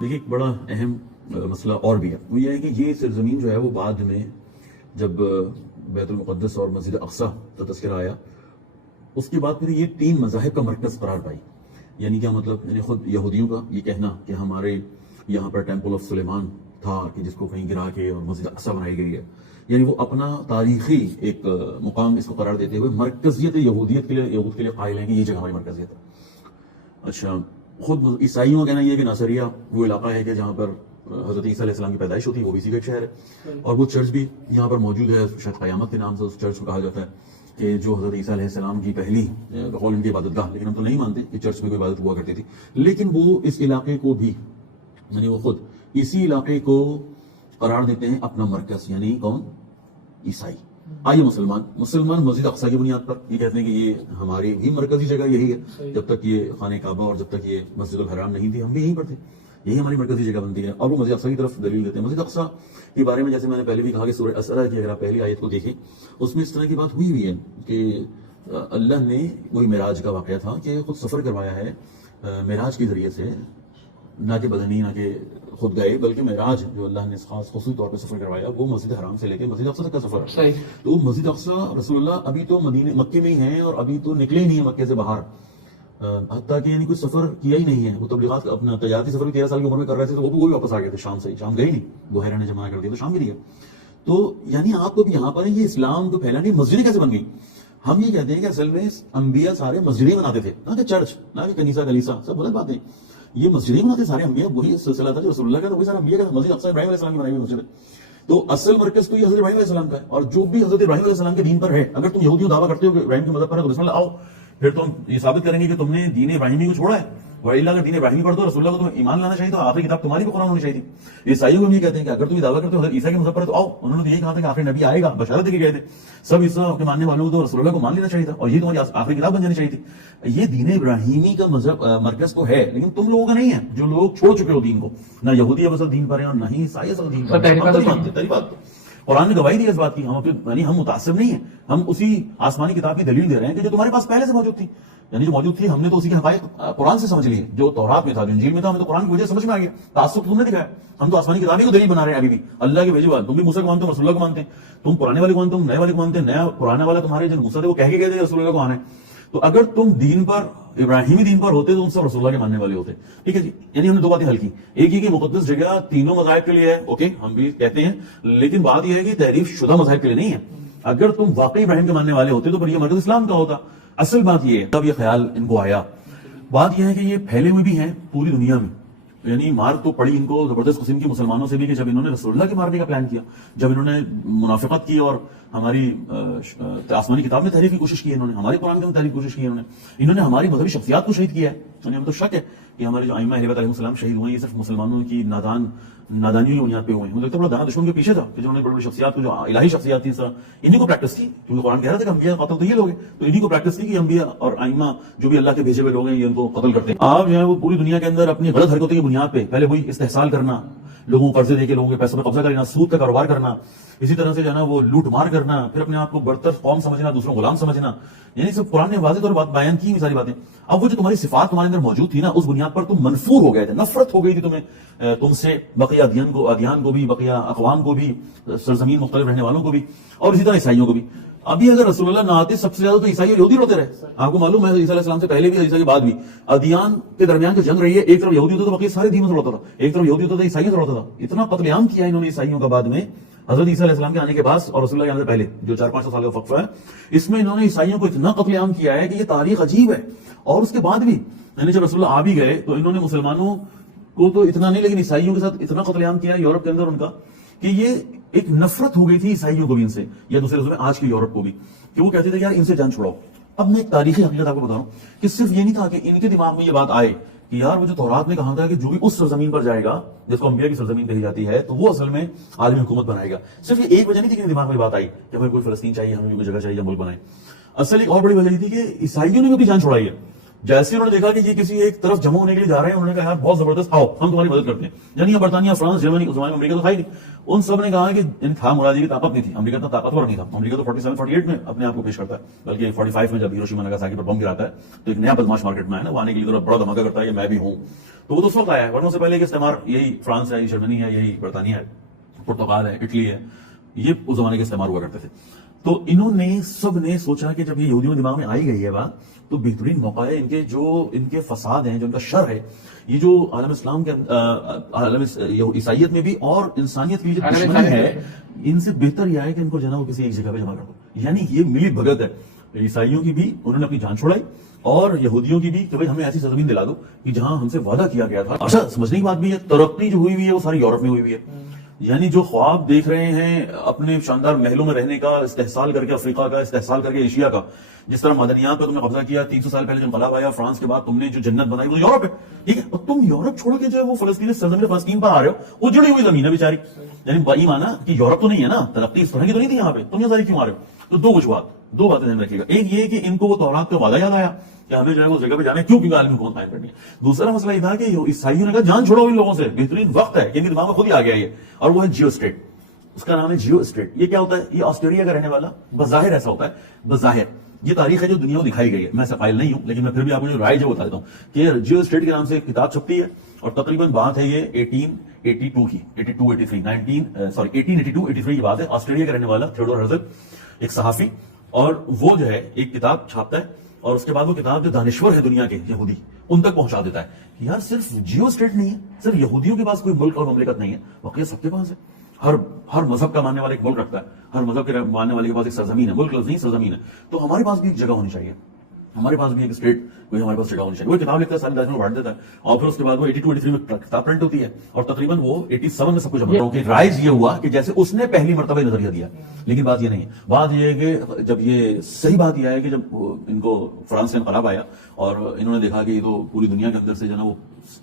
دیکھیے ایک بڑا اہم مسئلہ اور بھی ہے، وہ یہ ہے کہ یہ سرزمین جو ہے وہ بعد میں جب بیت المقدس اور مسجد اقصی کا تذکرہ آیا، اس کے بعد پھر یہ 3 مذاہب کا مرکز قرار پائی. یعنی کیا مطلب؟ یعنی خود یہودیوں کا یہ کہنا کہ ہمارے یہاں پر ٹیمپل آف سلیمان تھا کہ جس کو کہیں گرا کے اور مسجد اقصی بنائی گئی ہے، یعنی وہ اپنا تاریخی ایک مقام اس کو قرار دیتے ہوئے مرکزیت یہودیت کے لیے، یہود کے لیے قائل ہیں کہ یہ جگہ ہماری مرکزیت ہے. اچھا، خود عیسائیوں کا کہنا یہ ہے کہ ناصریہ وہ علاقہ ہے کہ جہاں پر حضرت عیسیٰ علیہ السلام کی پیدائش ہوتی ہے، وہ بھی اسی کا ایک شہر ہے، اور وہ چرچ بھی یہاں پر موجود ہے. شاید قیامت کے نام سے اس چرچ کو کہا جاتا ہے کہ جو حضرت عیسیٰ علیہ السلام کی پہلی بقول ان کی عبادت گاہ، لیکن ہم تو نہیں مانتے کہ چرچ میں کوئی عبادت ہوا کرتی تھی. لیکن وہ اس علاقے کو بھی، یعنی وہ خود اسی علاقے کو قرار دیتے ہیں اپنا مرکز. یعنی کون؟ عیسائی. آئیے مسلمان مسجد اقصی کی بنیاد پر یہ کہتے ہیں کہ یہ ہماری بھی مرکزی جگہ یہی ہے. جب تک یہ خانہ کعبہ اور جب تک یہ مسجد الحرام نہیں تھی، ہم بھی یہیں پر تھے، یہی ہماری مرکزی جگہ بنتی ہے. اور وہ مسجد اقصی کی طرف دلیل دیتے ہیں. مسجد اقصی کے بارے میں جیسے میں نے پہلے بھی کہا کہ سورہ اسرا کی اگر آپ پہلی آیت کو دیکھیں، اس میں اس طرح کی بات ہوئی ہے کہ اللہ نے وہی معراج کا واقعہ تھا کہ خود سفر کروایا ہے معراج کے ذریعے سے، نہ کہ بدنی، نہ کہ خود گئے، بلکہ معراج جو اللہ نے خاص خصوصی طور پہ سفر کروایا وہ مسجد حرام سے لے کے مسجد اقصی تک کا سفر ہے. تو مسجد اقصی رسول اللہ ابھی تو مکے میں ہی ہیں اور ابھی تو نکلے ہی نہیں ہیں مکے سے باہر، حتیٰ کہ یعنی کوئی سفر کیا ہی نہیں ہے. وہ تبلیغات کا اپنا تجارتی سفر 13 سال کی عمر میں کر رہے تھے، تو وہ بھی واپس آ گئے تھے شام سے. شام گئے نہیں، بحیرہ نے جمع کر دیا تو شام بھی دیا. تو یعنی آپ کو بھی یہاں پر یہ اسلام کو پھیلانے مسجدیں کیسے بن گئی؟ ہم یہ کہتے ہیں کہ اصل میں انبیاء سارے مسجدیں بناتے تھے، نہ کہ چرچ، نہ کہ کنیسہ کلیسا، سب غلط باتیں. یہ مسجدیں بناتے سارے انبیاء، وہی سلسلہ تھا جو رسول اللہ کا تھا، وہی سارا انبیاء کا. مسجد اقصی ابراہیم علیہ السلام کی بنائی ہوئی مسجد ہے. تو اصل مرکز تو یہ حضرت ابراہیم علیہ السلام کا ہے. اور جو بھی حضرت ابراہیم علیہ السلام کے دین پر ہے، اگر تم یہودیوں دعویٰ کرتے ہو کہ ابراہیم کے مذہب پر ہے تو بسم اللہ آؤ، پھر تو ہم یہ ثابت کریں گے کہ تم نے دین ابراہیمی کو چھوڑا ہے. وَإِلَّا اگر دین ابراہیمی پر تو رسول اللہ کو تمہیں ایمان لانا چاہیے، تو آخری کتاب تمہاری بھی قرآن ہونی چاہیے تھی. عیسائیوں کو بھی کہتے ہیں کہ اگر تم یہ دعویٰ کرتے ہو حضرت عیسیٰ کے مذہب پر ہے تو آؤ. انہوں نے تو یہی کہا تھا کہ آخری نبی آئے گا، بشارت دے کے گئے تھے. سب عیسیٰ کے ماننے والوں کو تو رسول اللہ کو مان لینا چاہیے تھا اور یہ تمہاری آخری کتاب بن جانی چاہیے تھی. یہ دین ابراہیمی کا مذہب مرکز تو ہے، لیکن تم لوگوں کا نہیں ہے جو لوگ چھوڑ چکے ہو دین کو. نہ یہودی اب اصل دین پر ہیں اور نہ ہی عیسائی اصل دین پر ہیں. قرآن نے گواہی دی اس بات کی. یعنی ہم متعصب نہیں ہیں، ہم اسی آسمانی کتاب کی دلیل دے رہے ہیں کہ جو تمہارے پاس پہلے سے موجود تھی. یعنی جو موجود تھی ہم نے تو اسی کے حقائق قرآن سے سمجھ لیے، جو تورات میں تھا، جو انجیل میں تھا، ہمیں تو قرآن کی وجہ سے سمجھ میں آ گیا. تعصب تم نے دکھایا. ہم تو آسمانی کتابیں کو دلیل بنا رہے ہیں ابھی بھی. اللہ کے بھیجے والے تم بھی موسیٰ کو مانتے ہو، رسول اللہ کو مانتے ہیں. تم پرانے والے کو مانتے ہو، نئے والے کو مانتے ہیں. نیا پرانا والا تمہارے جو موسیٰ تھے وہ کہہ کے گئے تھے رسول اللہ کو آنا ہے. تو اگر تم دین پر، ابراہیمی دین پر ہوتے تو تم سب رسول اللہ کے ماننے والے ہوتے. ٹھیک ہے جی. یعنی ہم نے 2 باتیں حل کی. ایک یہ کہ مقدس جگہ تینوں مذاہب کے لیے ہے، اوکے ہم بھی کہتے ہیں، لیکن بات یہ ہے کہ تحریف شدہ مذاہب کے لیے نہیں ہے. اگر تم واقعی ابراہیم کے ماننے والے ہوتے تو پھر یہ مرکز اسلام کا ہوتا. اصل بات یہ ہے، تب یہ خیال ان کو آیا. بات یہ ہے کہ یہ پھیلے ہوئے بھی ہیں پوری دنیا میں. یعنی مار تو پڑی ان کو زبردست قسم کی مسلمانوں سے بھی کہ جب انہوں نے رسول اللہ کے مارنے کا پلان کیا، جب انہوں نے منافقت کی اور ہماری آسمانی کتاب میں تحریف کی کوشش کی، انہوں نے ہماری قرآن میں تحریف کی کوشش کی، انہوں نے ہماری مذہبی شخصیات کو شہید کیا ہے. یعنی ہمیں تو شک ہے کہ ہمارے جو ائمہ اہل بیت علیہم السلام شہید ہوئے ہیں یہ صرف مسلمانوں کی نادانی کی بنیاد پہ ہوئے ہیں. مجھے لگتا ہے بڑا دانا دشمن کے پیچھے تھا کہ جنہوں نے بڑی بڑی شخصیات کو، جو الہی شخصیات تھیں، انہیں کو پریکٹس کی. کیونکہ قرآن کہہ رہا تھا کہ انبیاء قتل تو یہ لوگ ہیں، تو انہیں کو پریکٹس کی کہ انبیاء اور ائمہ جو بھی اللہ کے بھیجے ہوئے لوگ ہیں یہ ان کو قتل کرتے ہیں. آپ جو ہے وہ پوری دنیا کے اندر اپنی غلط حرکتوں کی بنیاد پہ پہلے وہی استحصال کرنا، لوگوں کو قرضے دے کے لوگوں کے پیسوں پہ قبضہ کرنا، سود کا کاروبار کرنا، اسی طرح سے جو ہے نا وہ لوٹ مار کرنا، پھر اپنے آپ کو برتر قوم سمجھنا، دوسروں غلام سمجھنا. یعنی سب قرآن نے واضح طور پر بیان کی ساری باتیں. اب وہ جو تمہاری صفات تمہارے اندر موجود تھی نا، اس بنیاد پر تم منفور ہو گئے تھے، نفرت ہو گئی تھی تمہیں، تم سے بقیہ ادیان کو بھی، بقیہ اقوام کو بھی، سرزمین مختلف رہنے والوں کو بھی، اور اسی طرح عیسائیوں کو بھی. ابھی اگر رسول اللہ نہ آتے سب سے زیادہ تو عیسائی اور یہودی روتے رہے. آپ کو معلوم ہے عیسیٰ علیہ السلام سے پہلے بھی، عیسیٰ کے بعد بھی ادیان کے درمیان جو جنگ رہی ہے، ایک طرف یہودی ہوتا تھا، باقی سارے دینوں سے لڑتا تھا. ایک طرف یہودی ہوتا تھا، عیسائیوں سے لڑتا تھا. اتنا قتل عام کیا انہوں نے عیسائیوں کا بعد میں حضرت عیسیٰ علیہ السلام کے آنے کے بعد اور رسول اللہ کے آنے سے پہلے جو 400-500 سال کا وقفہ ہے، اس میں انہوں نے عیسائیوں کو اتنا قتل عام کیا ہے کہ یہ تاریخ عجیب ہے. اور اس کے بعد بھی یعنی جب رسول اللہ آ بھی گئے تو انہوں نے مسلمانوں کو تو اتنا نہیں، لیکن عیسائیوں کے ساتھ اتنا قتل عام کیا یورپ کے اندر ان کا کہ یہ ایک نفرت ہو گئی تھی عیسائیوں کو بھی ان سے، یا دوسرے لفظوں میں آج کے یورپ کو بھی، کہ وہ کہتے تھے کہ یار ان سے جان چھڑاؤ. اب میں ایک تاریخی حقیقت آپ کو بتا رہا ہوں کہ صرف یہ نہیں تھا کہ ان کے دماغ میں یہ بات آئے کہ یار وہ جو تورات نے کہا تھا کہ جو بھی اس سرزمین پر جائے گا جس کو انبیاء کی سرزمین کہی جاتی ہے تو وہ اصل میں عالمی حکومت بنائے گا. صرف یہ ایک وجہ نہیں تھی کہ دماغ میں بات آئی کہ ہمیں کوئی فلسطین چاہیے، ہمیں کوئی جگہ چاہیے، ملک بنائے. اصل ایک اور بڑی وجہ یہ تھی کہ عیسائیوں نے بھی اپنی جان چھڑائی ہے. جیسے انہوں نے دیکھا کہ یہ کسی ایک طرف جمع ہونے کے لیے جا رہے ہیں، انہوں نے کہا یار بہت زبردست، آؤ ہم تمہاری مدد کرتے ہیں. یعنی برطانیہ، فرانس، جرمنی، اس زمانے میں امریکہ تو تھا ہی نہیں، ان سب نے کہا کہ ان تھا مرادی کی طاقت نہیں تھی. امریکہ اتنا طاقتور نہیں تھا. امریکہ تو 47-48 میں اپنے آپ کو پیش کرتا ہے، بلکہ 45 میں جب ہیروشیما ناگاساکی پر بم گراتا ہے تو ایک نیا بدماش مارکیٹ میں ہے نا، وہ آنے کے لیے بڑا دھماکہ کرتا ہے کہ میں بھی ہوں. تو وہ تو اس وقت آیا ہے، ورنہ اس سے پہلے کہ استعمار یہی فرانس ہے، یہی جرمنی ہے، یہی برطانیہ ہے، پرتگال ہے، اٹلی ہے، یہ اس زمانے کے استعمار ہوا کرتے تھے. تو انہوں نے سب نے سوچا کہ جب یہ یہودیوں کے دماغ میں آئی گئی ہے بات، تو بہترین موقع ہے ان کے فساد ہیں، جو ان کا شر ہے، یہ جو عالم اسلام کے عالم عیسائیت میں بھی اور انسانیت کی جو دشمنی ہے، ان سے بہتر یہ ہے کہ ان کو جو ہے وہ کسی ایک جگہ پہ جمع کر دو. یعنی یہ ملی بھگت ہے عیسائیوں کی بھی، انہوں نے اپنی جان چھوڑائی، اور یہودیوں کی بھی کہ بھائی ہمیں ایسی سرزمین دلا دو کہ جہاں ہم سے وعدہ کیا گیا تھا. اچھا سمجھنے کی بات بھی ہے، ترقی جو ہوئی ہے وہ ساری یورپ میں ہوئی ہے. یعنی جو خواب دیکھ رہے ہیں اپنے شاندار محلوں میں رہنے کا، استحصال کر کے افریقہ کا، استحصال کر کے ایشیا کا، جس طرح معدنیات پر تم نے قبضہ کیا 300 سال پہلے جو انقلاب آیا فرانس کے بعد، تم نے جو جنت بنائی وہ یورپ ہے، ٹھیک ہے، اور تم یورپ چھوڑ کے جو ہے وہ فلسطین سرزمین فلسطین پر آ رہے ہو، وہ جڑی ہوئی زمین ہے بیچاری. یعنی بائی مانا کہ یورپ تو نہیں ہے نا، ترقی اس طرح کی تو نہیں تھی یہاں پہ، تم یہ ساری کیوں آ رہے ہو؟ تو دو وجوہات، دو باتیں دھیان رکھیے گا. ایک یہ کہ ان کو وہ تورات کا وعدہ یاد آیا کہ ہمیں جو ہے وہ جگہ پہ جانا ہے، کیوں؟ کیونکہ عالمی حکومت قائم کرنی ہے. دوسرا مسئلہ یہ تھا کہ عیسائیوں نے کہا جان چھوڑو ان لوگوں سے، بہترین وقت ہے، کہ ان کے دماغ میں خود ہی آ گیا یہ، اور وہ ہے جیو اسٹیٹ. اس کا نام ہے جیو اسٹیٹ. یہ کیا ہوتا ہے؟ یہ آسٹریلیا کا رہنے والا، بظاہر ایسا ہوتا ہے، بظاہر یہ تاریخ ہے جو دنیا کو دکھائی گئی ہے. میں ایسا قائل نہیں ہوں، لیکن میں پھر بھی آپ کو جو رائے جو بتا دیتا ہوں کہ جیو اسٹیٹ کے نام سے ایک کتاب چھپتی ہے، اور تقریباً بات ہے یہ 1882 کی، 1883 کی بات ہے. آسٹریلیا کا رہنے والا تھیوڈور ہرزل ایک صحافی، اور وہ جو ہے ایک کتاب چھاپتا ہے، اور اس کے بعد وہ کتاب جو دانشور ہے دنیا کے یہودی ان تک پہنچا دیتا ہے کہ یار صرف جیو اسٹیٹ نہیں ہے، صرف یہودیوں کے پاس کوئی ملک اور مملکت نہیں ہے، واقعی سب کے پاس ہے. ہر مذہب کا ماننے والا ایک ملک رکھتا ہے، ہر مذہب کے ماننے والے کے پاس ایک سرزمین ہے، ملک لفظ نہیں سرزمین ہے. تو ہمارے پاس بھی ایک جگہ ہونی چاہیے، ہمارے پاس بھی ایک اسٹیٹ کوئی ہمارے پاس جگہ ہونی چاہیے. وہ کتاب لکھتا ہے، سارے داخل میں بانٹ دیتا ہے، اور پھر اس کے بعد وہ 82-83 میں کتاب پرنٹ ہوتی ہے، اور تقریباً وہ 87 میں سب کچھ جمع ہوتا ہے. رائز یہ ہوا کہ جیسے اس نے پہلی مرتبہ نظریہ دیا، لیکن بات یہ نہیں ہے. بات یہ ہے کہ جب یہ صحیح بات یہ ہے کہ جب ان کو فرانس سے انقلاب آیا اور انہوں نے دیکھا کہ یہ تو پوری دنیا کے اندر سے جو ہے نا وہ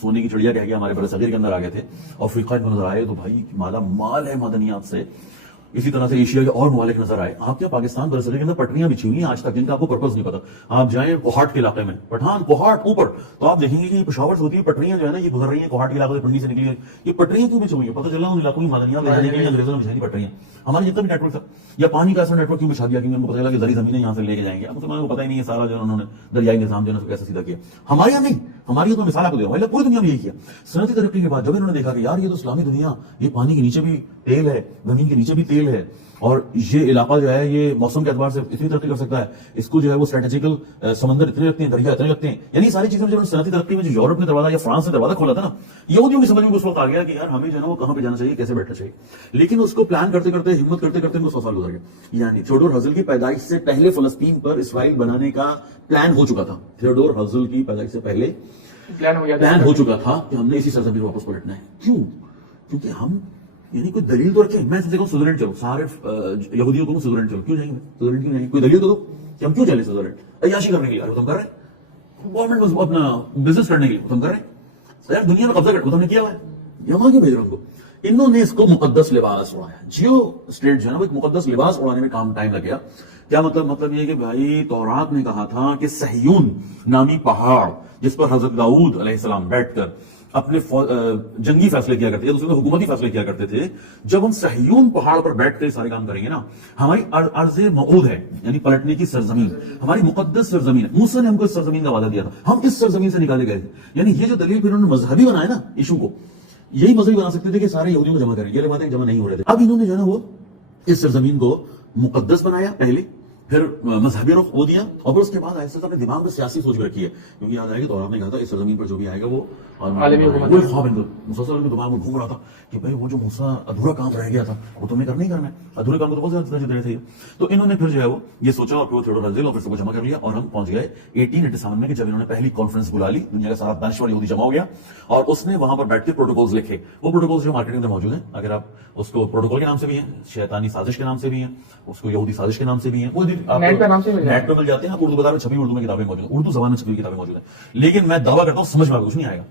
سونے کی چڑیا کہہ گیا ہمارے برصغیر کے اندر آ گئے تھے، اور افریقہ ان کو نظر آئے تو بھائی مالا مال ہے معدنیات سے. اسی طرح سے ایشیا کے اور ممالک نظر آئے. آپ کیا پاکستان برصغیر کے اندر پٹریاں بچھی ہوئی ہیں آج تک، جن کا آپ کو پرپز نہیں پتا. آپ جائیں کوہاٹ کے علاقے میں، پٹھان کوہاٹ اوپر، تو آپ دیکھیں گے کہ یہ پشاور سے ہوتی ہے پٹریاں جو ہے نا یہ گزر رہی ہیں کوہاٹ کے علاقے سے، پنڈی سے نکلی ہیں. یہ پٹریاں کیوں بچھی ہوئی ہیں؟ پتہ چلا ان علاقوں کی معدنیات لے کے انگریزوں نے بچھائی پٹریاں. ہمارے جتنا بھی نیٹ ورک تھا، یا پانی کا ایسا نیٹ ورک کیوں بچھا دیا؟ کیونکہ ان کو پتہ چلا کہ زرعی زمینیں یہاں سے لے کے جائیں گے. اب مسلمانوں کو پتہ ہی نہیں ہے سارا جو انہوں نے دریائی نظام جو ہے کیسے سیدھا کیا. ہمارے یہاں نہیں، ہماری تو مثال آپ کو دے رہا ہوں، پوری دنیا میں یہی کیا. صنعتی ترقی کے بعد جب انہوں نے دیکھا کہ یار یہ تو اسلامی دنیا، یہ پانی کے نیچے بھی تیل ہے، زمین کے نیچے بھی تیل ہے، اور یہ علاقہ جو ہے یہ موسم کے اعتبار سے اتنی ترقی کر سکتا ہے، اس کو جو ہے وہ اسٹریٹجیکل سمندر اتنے رکھتے ہیں، دریا اتنے رکھتے ہیں. یعنی ساری چیزیں جو صنعتی ترقی میں جو یورپ نے دروازہ یا فرانس نے دروازہ کھولا تھا نا، یہودیوں کی سمجھ میں اس وقت آ گیا کہ یار ہمیں جو ہے نا وہ کہاں پہ جانا چاہیے، کیسے بیٹھنا چاہیے. لیکن اس کو پلان کرتے کرتے، ہمت کرتے کرتے ان کو 100 سال گزر گیا. یعنی تھیوڈور ہرزل کی پیدائش سے پہلے فلسطین پر اسرائیل بنانے کا پلان ہو چکا تھا. تھیوڈور ہرزل کی پیدائش سے پہلے پلان ہو چکا تھا کہ ہم نے اسی سرزمین واپس پلٹنا ہے. کیوں؟ کیونکہ ہم یعنی کوئی دلیل تو رکھیں. میں دیکھوں سوئٹزرلینڈ چلو، سارے یہودیوں کو سوئٹزرلینڈ چلو، کیوں جائیں گے سوئٹزرلینڈ؟ کیوں جائیں؟ کوئی دلیل تو دو کہ ہم کیوں چلیں سوئٹزرلینڈ؟ عیاشی کرنے کے لیے تم کر رہے ہیں، گورنمنٹ اپنا بزنس کرنے کے لیے تم کر رہے ہیں، یار دنیا میں قبضہ کر تم نے کیا ہوا ہے، یہاں کیوں بھیج رہے ہیں ان کو؟ انہوں نے اس کو مقدس لباس اڑایا. جیو اسٹیٹ جو ہے نا وہ ایک مقدس لباس اڑانے میں ٹائم لگ گیا. کیا مطلب یہ کہ بھائی تورات نے کہا تھا کہ صہیون نامی پہاڑ جس پر حضرت داؤد علیہ السلام بیٹھ کر اپنے جنگی فیصلے کیا کرتے تھے، دوسرے حکومتی فیصلے کیا کرتے تھے، جب ہم صہیون پہاڑ پر بیٹھ کر سارے کام کریں گے نا، ہماری ارض موعود ہے یعنی پلٹنے کی سرزمین، ہماری مقدس سرزمین ہے. موسیٰ نے ہم کو اس سرزمین کا وعدہ دیا تھا، ہم اس سرزمین سے نکالے گئے تھے. یعنی یہ جو دلیل پھر انہوں نے مذہبی بنایا نا ایشو کو، یہی مذہبی بنا سکتے تھے کہ سارے یہودیوں کو جمع کریں. یہ باتیں جمع نہیں ہو رہے تھے. اب انہوں نے جو ہے نا وہ اس سرزمین کو مقدس بنایا پہلے، پھر مذہبی رخ وہ دیا، اور پھر اس کے بعد ایسے اپنے دماغ میں سیاسی سوچ رکھی ہے. کیونکہ یاد آئے گا تو آپ نے کہا تھا اس سرزمین پر جو بھی آئے گا وہ خواب مسلسل کے دماغ میں گھوم رہا تھا کہ بھائی وہ جو موسیٰ ادھورا کام رہ گیا تھا وہ تم نے کرنا ہی کرنا ہے. ادھورے کام کو تو بہت زیادہ دے رہے تھے. تو انہوں نے پھر جو ہے وہ یہ سوچا، اور پھر تھیوڈور ہرزل اور پھر سب کو جمع کر لیا، اور ہم پہنچ گئے 1887 میں کہ جب انہوں نے پہلی کانفرنس بلا لی، دنیا کا سارا دانشور یہودی جمع ہو گیا، اور اس نے وہاں پر بیٹھ کے پروٹوکولز لکھے. وہ پروٹوکولز جو مارکیٹ میں موجود ہیں، اگر آپ اس کو پروٹوکول کے نام سے بھی ہیں، شیطانی سازش کے نام سے بھی ہیں، اس کو یہودی سازش کے نام سے بھی ہیں، وہ نیٹ پہ مل جاتے ہیں. آپ اردو بازار میں چھپی اردو میں کتابیں موجود ہیں، اردو زبان میں چھپی کتابیں موجود ہیں. لیکن میں دعویٰ کرتا ہوں سمجھ میں کچھ نہیں آئے گا،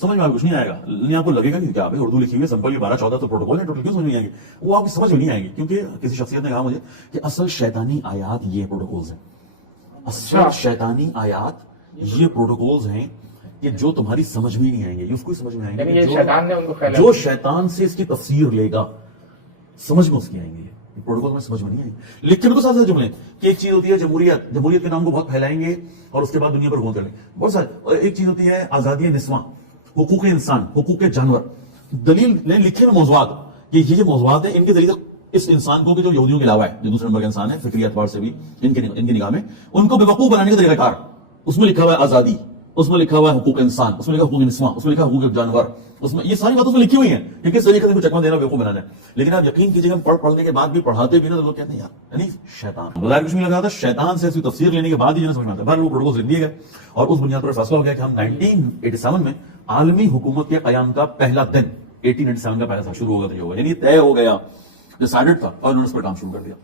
سمجھ میں کچھ نہیں آئے گا. نہیں آپ کو لگے گا کہ کیا اردو لکھی ہوئی سمپل 12-14 تو پروٹوکول ہے، ٹوٹل کیوں سمجھ نہیں آئیں گے؟ وہ آپ کی سمجھ میں نہیں آئیں گے، کیونکہ کسی شخصیت نے کہا مجھے کہ اصل شیطانی آیات یہ پروٹوکولز ہیں. اصل شیطانی آیات یہ پروٹوکولز ہیں کہ جو تمہاری سمجھ میں نہیں آئیں گے، اس کو سمجھ میں آئیں گے جو شیطان سے اس کی تفسیر لے گا، سمجھ میں اس کی آئیں گے. پروٹوکول میں سمجھ میں نہیں آئی. لکھ کے ساتھ جملے کہ ایک چیز ہوتی ہے جمہوریت کے نام کو بہت پھیلائیں گے اور اس کے بعد دنیا پر حکومت کر لیں گے، بہت سارے. ایک چیز ہوتی ہے آزادی نسواں، حقوق انسان، حقوق جانور، دلیل نے لکھے ہوئے موضوعات کہ یہ موضوعات ہیں، ان کے ذریعے اس انسان کو کہ جو یہودیوں کے علاوہ ہے، جو دوسرے نمبر کا انسان ہے فکری اعتبار سے بھی ان کی نگاہ میں، ان کو بے وقوف بنانے کا طریقہ کار، اس میں لکھا ہوا ہے آزادی، اس میں لکھا ہوا ہے حقوق انسان، اس میں لکھا حقوق نسواں، اس میں لکھا حقوق جانور، اس میں یہ ساری باتیں اس میں لکھی ہوئی ہیں کہ کس طریقے سے چکما دینا بیوقوف بنانا ہے. لیکن آپ یقین کیجیے ہم پڑھنے کے بعد بھی پڑھاتے بھی نا تو لوگ کہتے ہیں یار یعنی شیطان بظاہر کچھ نہیں لگا تھا، شیطان سے اس کی تفسیر لینے کے بعد ہی سمجھ میں آتا ہے. باہر وہ پروٹوکولز لکھ دیے گئے اور اس بنیاد پر فیصلہ ہو گیا کہ ہم 1987 میں عالمی حکومت کے قیام کا پہلا دن 1887 کا پہلا شروع ہوگا تو یہ ہوگا، یعنی طے ہو گیا، ڈیسائیڈڈ تھا اور انہوں نے اس پر کام شروع کر دیا.